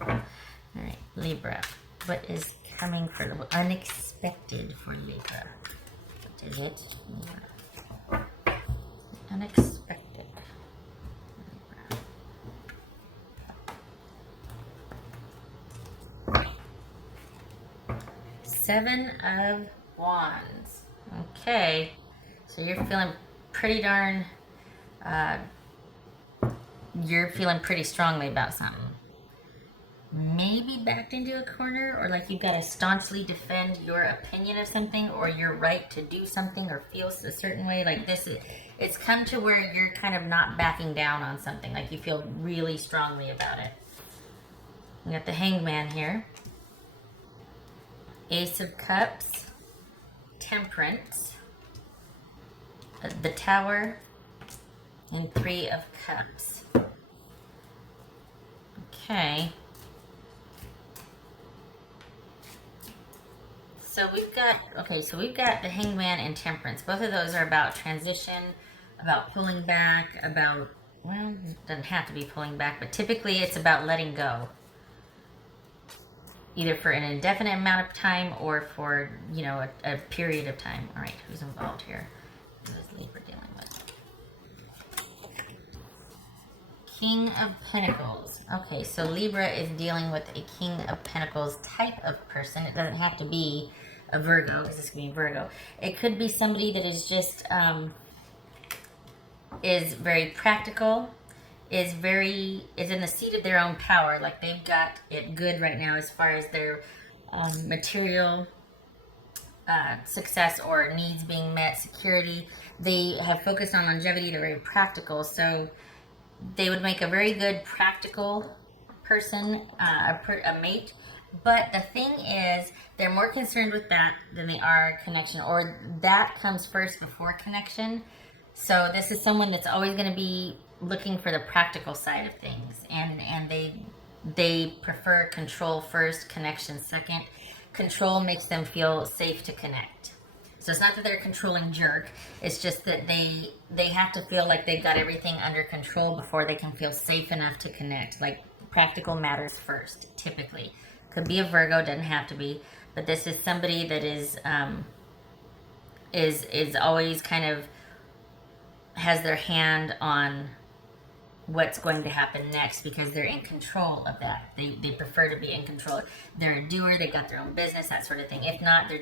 All right, Libra. What is coming for the unexpected for Libra? What is it? Libra. Unexpected. Libra. 7 of Wands. Okay, so you're feeling pretty darn, you're feeling pretty strongly about something. Maybe backed into a corner, or like you've got to staunchly defend your opinion of something or your right to do something or feel a certain way. Like this, it's come to where you're kind of not backing down on something. Like you feel really strongly about it. We got the Hangman here. Ace of Cups. Temperance. The Tower. And 3 of Cups. Okay. So we've got the Hangman and Temperance. Both of those are about transition, about pulling back, about, well, it doesn't have to be pulling back, but typically it's about letting go. Either for an indefinite amount of time or for, you know, a period of time. All right, who's involved here? Who is Libra dealing with? King of Pentacles. Okay, so Libra is dealing with a King of Pentacles type of person. It doesn't have to be a Virgo, because this could be Virgo. It could be somebody that is just, is very practical, is in the seat of their own power. Like they've got it good right now as far as their material success or needs being met, security. They have focused on longevity. They're very practical. So they would make a very good practical person, a mate. But the thing is, they're more concerned with that than they are connection, or that comes first before connection. So this is someone that's always going to be looking for the practical side of things, and they prefer control first, connection second. Control makes them feel safe to connect. So it's not that they're a controlling jerk. It's just that they have to feel like they've got everything under control before they can feel safe enough to connect. Like practical matters first, typically. Could be a Virgo, doesn't have to be, but this is somebody that is always kind of has their hand on what's going to happen next because they're in control of that. They prefer to be in control. They're a doer, they got their own business, that sort of thing. If not,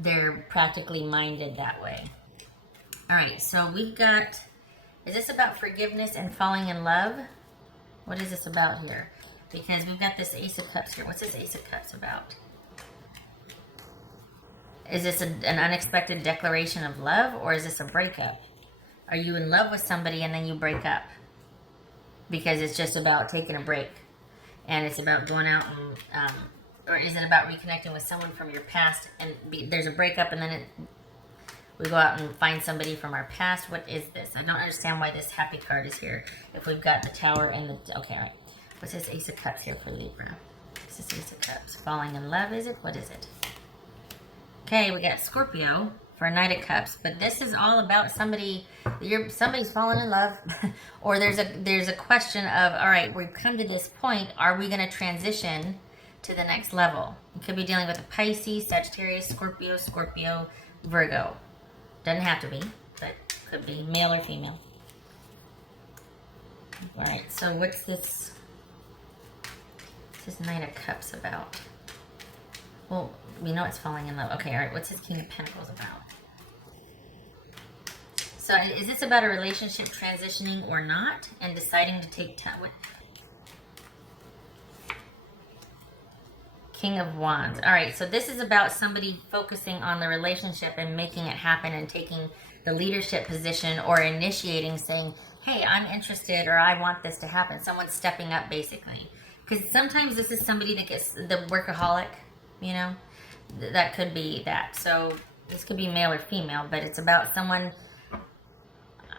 they're practically minded that way. All right, so we've got, is this about forgiveness and falling in love? What is this about here? Because we've got this Ace of Cups here. What's this Ace of Cups about? Is this an unexpected declaration of love, or is this a breakup? Are you in love with somebody and then you break up? Because it's just about taking a break. And it's about going out and, or is it about reconnecting with someone from your past and there's a breakup and then we go out and find somebody from our past? What is this? I don't understand why this happy card is here. If we've got the Tower and the, okay, all right. What's this Ace of Cups here for Libra? What's this Ace of Cups? Falling in love, is it? What is it? Okay, we got Scorpio for a Knight of Cups, but this is all about somebody's fallen in love, or there's a question of, all right, we've come to this point. Are we going to transition to the next level? You could be dealing with a Pisces, Sagittarius, Scorpio, Virgo. Doesn't have to be, but could be male or female. All right, so what's this? What's this Knight of Cups about? Well, we know it's falling in love. Okay, all right, what's this King of Pentacles about? So is this about a relationship transitioning or not and deciding to take time? King of Wands. All right, so this is about somebody focusing on the relationship and making it happen and taking the leadership position or initiating, saying, hey, I'm interested or I want this to happen. Someone's stepping up, basically. Because sometimes this is somebody that gets the workaholic, you know? That could be that. So this could be male or female, but it's about someone,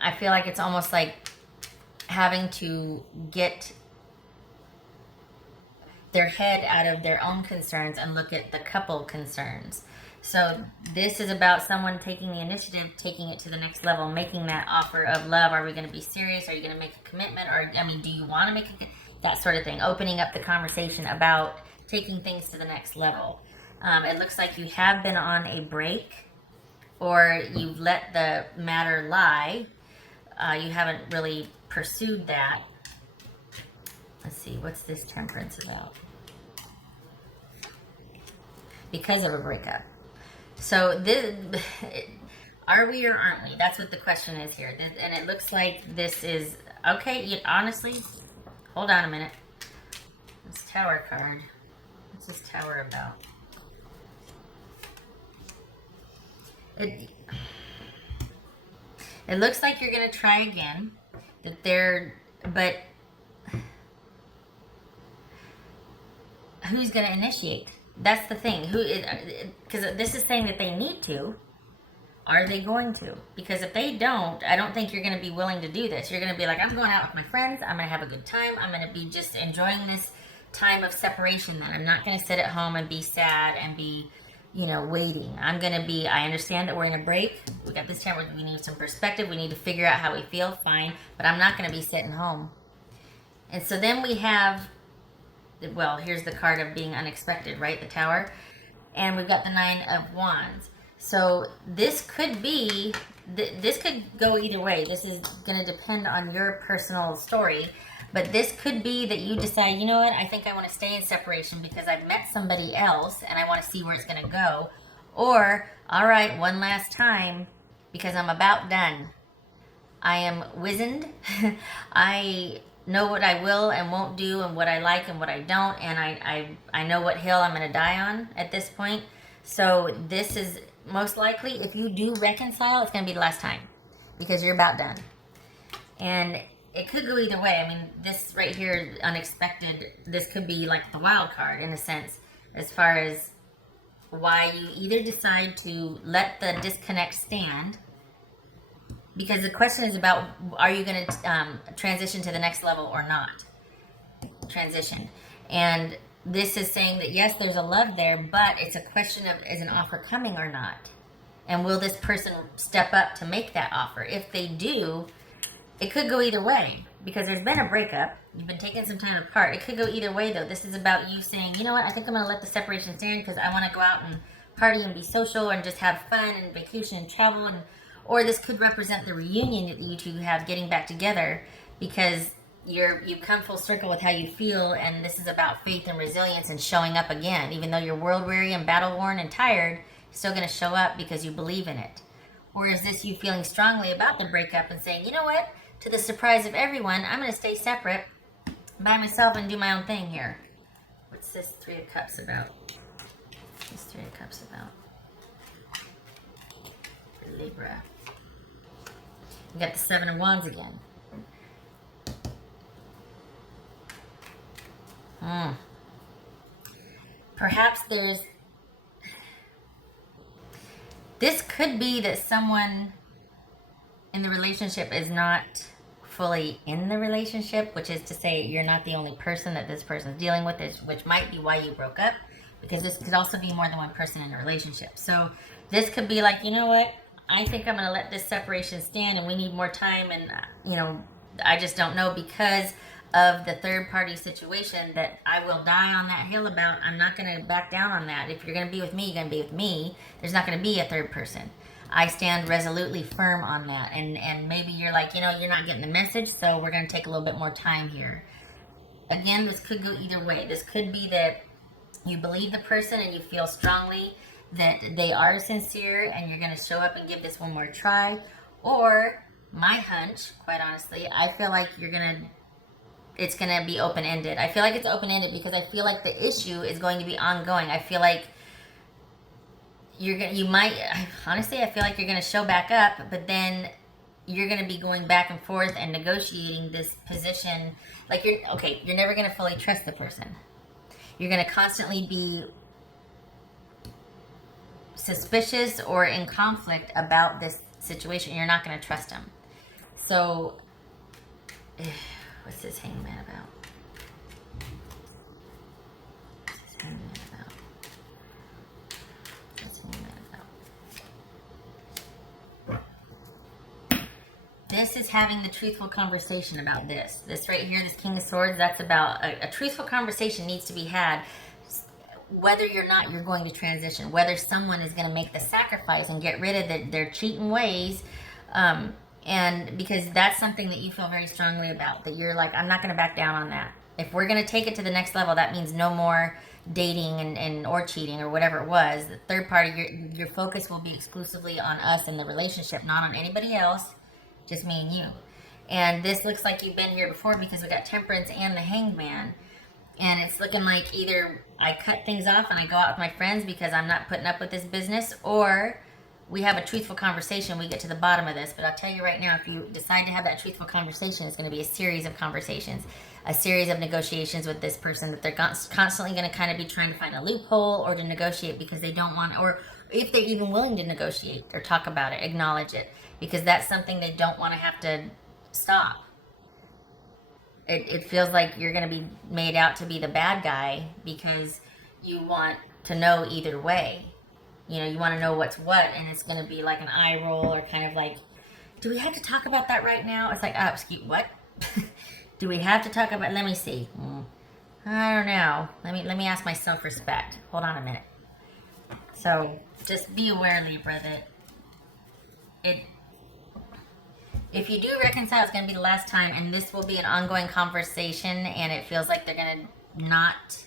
I feel like it's almost like having to get their head out of their own concerns and look at the couple concerns. So this is about someone taking the initiative, taking it to the next level, making that offer of love. Are we going to be serious? Are you going to make a commitment? Or, I mean, do you want to make a that sort of thing, opening up the conversation about taking things to the next level. It looks like you have been on a break, or you've let the matter lie. You haven't really pursued that. Let's see, what's this Temperance about? Because of a breakup. So this, are we or aren't we? That's what the question is here. And it looks like this is, okay, honestly, hold on a minute. This Tower card. What's this Tower about? It looks like you're going to try again. But who's going to initiate? That's the thing. Because this is saying that they need to. Are they going to? Because if they don't, I don't think you're going to be willing to do this. You're going to be like, I'm going out with my friends. I'm going to have a good time. I'm going to be just enjoying this time of separation. That I'm not going to sit at home and be sad and be, waiting. I'm going to be, I understand that we're in a break. We got this time where we need some perspective. We need to figure out how we feel. Fine. But I'm not going to be sitting home. And so then we have, well, here's the card of being unexpected, right? The Tower. And we've got the Nine of Wands. So this could be, this could go either way. This is going to depend on your personal story. But this could be that you decide, you know what, I think I want to stay in separation because I've met somebody else and I want to see where it's going to go. Or, all right, one last time because I'm about done. I am wizened. I know what I will and won't do and what I like and what I don't. And I know what hill I'm going to die on at this point. So this is most likely, if you do reconcile, it's going to be the last time because you're about done. And it could go either way. I mean, this right here, unexpected, this could be like the wild card in a sense, as far as why you either decide to let the disconnect stand, because the question is about, are you going to transition to the next level or not? Transition. And this is saying that yes, there's a love there, but it's a question of, is an offer coming or not? And will this person step up to make that offer? If they do, it could go either way, because there's been a breakup. You've been taking some time apart. It could go either way, though. This is about you saying, you know what, I think I'm going to let the separation stand because I want to go out and party and be social and just have fun and vacation and travel. Or this could represent the reunion that you two have getting back together, because you've come full circle with how you feel, and this is about faith and resilience and showing up again. Even though you're world weary and battle worn and tired, you're still going to show up because you believe in it. Or is this you feeling strongly about the breakup and saying, you know what, to the surprise of everyone, I'm going to stay separate by myself and do my own thing here. What's this Three of Cups about? What's Three of Cups about? Libra. We got the Seven of Wands again. Perhaps this could be that someone in the relationship is not fully in the relationship, which is to say you're not the only person that this person's dealing with, which might be why you broke up, because this could also be more than one person in a relationship. So this could be like, you know what, I think I'm going to let this separation stand and we need more time, and I just don't know because of the third party situation that I will die on that hill about. I'm not going to back down on that. If you're going to be with me, you're going to be with me. There's not going to be a third person. I stand resolutely firm on that. And maybe you're like, you're not getting the message, so we're going to take a little bit more time here. Again, this could go either way. This could be that you believe the person and you feel strongly that they are sincere and you're going to show up and give this one more try. Or, my hunch, quite honestly, I feel like it's going to be open-ended. I feel like it's open-ended because I feel like the issue is going to be ongoing. I feel like I feel like you're going to show back up, but then you're going to be going back and forth and negotiating this position. Like you're never going to fully trust the person. You're going to constantly be suspicious or in conflict about this situation. You're not going to trust them. So, what's this Hangman about? What's this Hangman about? What's Hangman about? This this is having the truthful conversation about this. This right here, this King of Swords, that's about a truthful conversation needs to be had. Whether you're not, you're going to transition. Whether someone is going to make the sacrifice and get rid of their cheating ways. And because that's something that you feel very strongly about. That you're like, I'm not going to back down on that. If we're going to take it to the next level, that means no more dating and or cheating or whatever it was. The third party, your focus will be exclusively on us and the relationship, not on anybody else, just me and you. And this looks like you've been here before because we got Temperance and the Hanged Man. And it's looking like either I cut things off and I go out with my friends because I'm not putting up with this business, or we have a truthful conversation, we get to the bottom of this. But I'll tell you right now, if you decide to have that truthful conversation, it's going to be a series of conversations, a series of negotiations with this person that they're constantly going to kind of be trying to find a loophole or to negotiate because they don't want, or if they're even willing to negotiate or talk about it, acknowledge it, because that's something they don't want to have to stop. It feels like you're going to be made out to be the bad guy because you want to know either way. You know, you want to know what's what, and it's going to be like an eye roll or kind of like, do we have to talk about that right now? It's like, excuse, what? Do we have to talk about, let me see. I don't know. Let me ask my self-respect. Hold on a minute. So just be aware, Libra, that if you do reconcile, it's going to be the last time, and this will be an ongoing conversation, and it feels like they're going to not,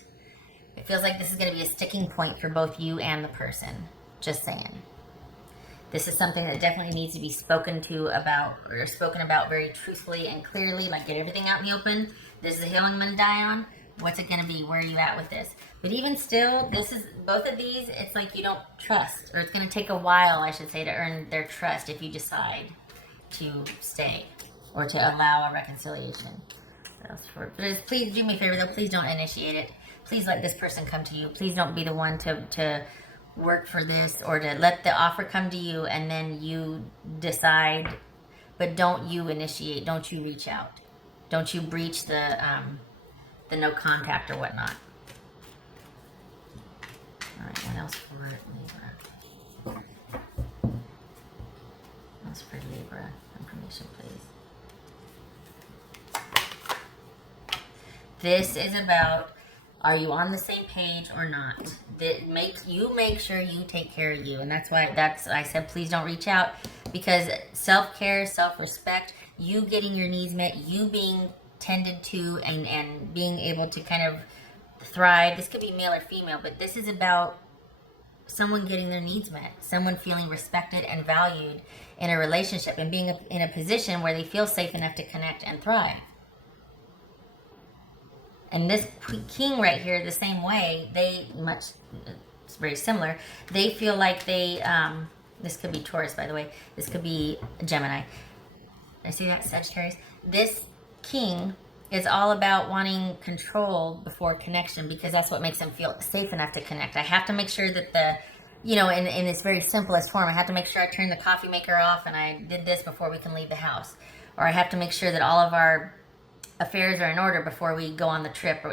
it feels like this is going to be a sticking point for both you and the person. Just saying. This is something that definitely needs to be spoken about very truthfully and clearly, like get everything out in the open. This is a hill I'm going to die on. What's it going to be? Where are you at with this? But even still, this is, both of these, it's like you don't trust, or it's going to take a while, I should say, to earn their trust if you decide to stay or to allow a reconciliation. But please do me a favor though, please don't initiate it. Please let this person come to you. Please don't be the one to work for this or to let the offer come to you and then you decide, but don't you initiate, don't you reach out. Don't you breach the no contact or whatnot. Alright, what else for Libra? What else for Libra? Information, please. This is about, are you on the same page or not? Make sure you take care of you. And that's why I said please don't reach out, because self-care, self-respect, you getting your needs met, you being tended to and being able to kind of thrive. This could be male or female, but this is about someone getting their needs met, someone feeling respected and valued in a relationship and being in a position where they feel safe enough to connect and thrive. And this king right here, the same way, it's very similar. They feel like they, this could be Taurus, by the way. This could be Gemini. I see that, Sagittarius. This king is all about wanting control before connection, because that's what makes them feel safe enough to connect. I have to make sure that in its very simplest form, I have to make sure I turn the coffee maker off and I did this before we can leave the house. Or I have to make sure that all of our affairs are in order before we go on the trip.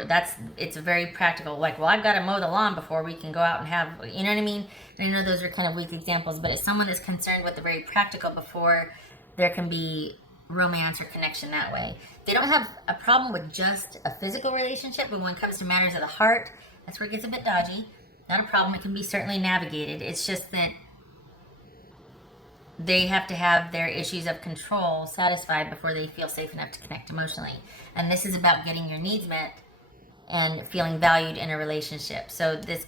It's very practical. Like, well, I've got to mow the lawn before we can go out and have, you know what I mean? And I know those are kind of weak examples, but it's someone that's concerned with the very practical before there can be romance or connection that way. They don't have a problem with just a physical relationship, but when it comes to matters of the heart, that's where it gets a bit dodgy. Not a problem. It can be certainly navigated. It's just that they have to have their issues of control satisfied before they feel safe enough to connect emotionally. And this is about getting your needs met and feeling valued in a relationship. So this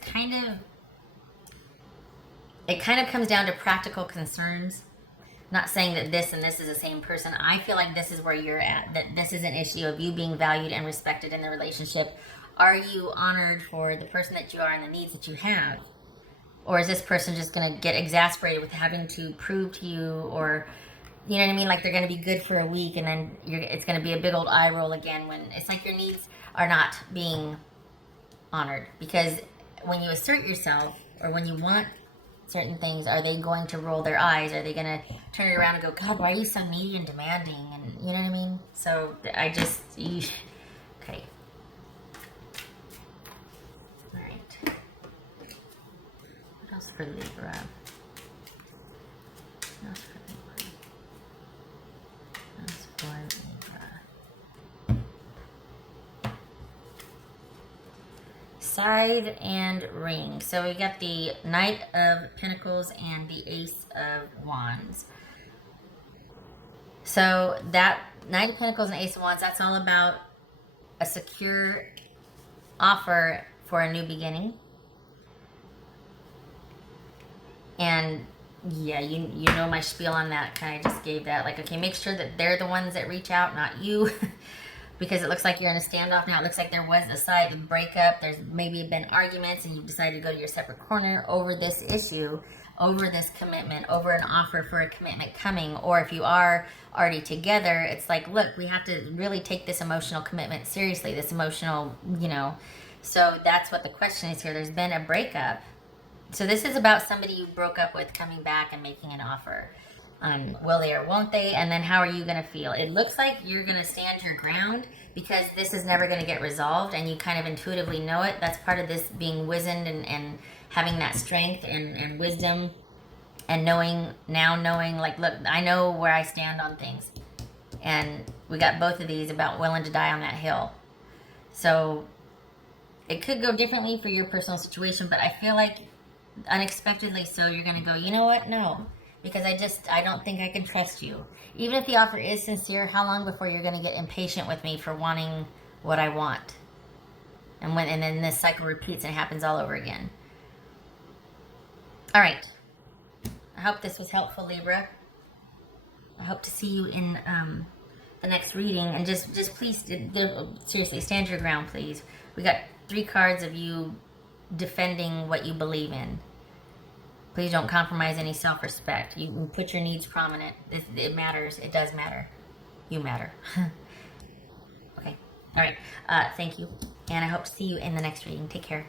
it kind of comes down to practical concerns. Not saying that this and this is the same person. I feel like this is where you're at, that this is an issue of you being valued and respected in the relationship. Are you honored for the person that you are and the needs that you have? Or is this person just going to get exasperated with having to prove to you, or, you know what I mean? Like they're going to be good for a week and then it's going to be a big old eye roll again when it's like your needs are not being honored. Because when you assert yourself or when you want certain things, are they going to roll their eyes? Are they going to turn it around and go, God, why are you so needy and demanding? And you know what I mean? So okay. All right. What else for Libra? What else for Libra? side and ring. So we got the Knight of Pentacles and the Ace of Wands. So that Knight of Pentacles and Ace of Wands, that's all about a secure offer for a new beginning. And yeah, you know my spiel on that. Kind of just gave that, like, okay, make sure that they're the ones that reach out, not you. Because it looks like you're in a standoff now. It looks like there was a side of breakup. There's maybe been arguments and you've decided to go to your separate corner over this issue, over this commitment, over an offer for a commitment coming. Or if you are already together, it's like, look, we have to really take this emotional commitment seriously, this emotional, you know. So that's what the question is here. There's been a breakup. So this is about somebody you broke up with coming back and making an offer. Will they or won't they? And then how are you going to feel? It looks like you're going to stand your ground because this is never going to get resolved and you kind of intuitively know it. That's part of this being wizened and having that strength and wisdom and knowing like, look, I know where I stand on things. And we got both of these about willing to die on that hill. So it could go differently for your personal situation, but I feel like unexpectedly so you're going to go, you know what? No. Because I don't think I can trust you. Even if the offer is sincere, how long before you're going to get impatient with me for wanting what I want? And then this cycle repeats and happens all over again. All right. I hope this was helpful, Libra. I hope to see you in the next reading. And just please, seriously, stand your ground, please. We got 3 cards of you defending what you believe in. Please don't compromise any self-respect. You put your needs prominent. It matters. It does matter. You matter. Okay. All right. Thank you. And I hope to see you in the next reading. Take care.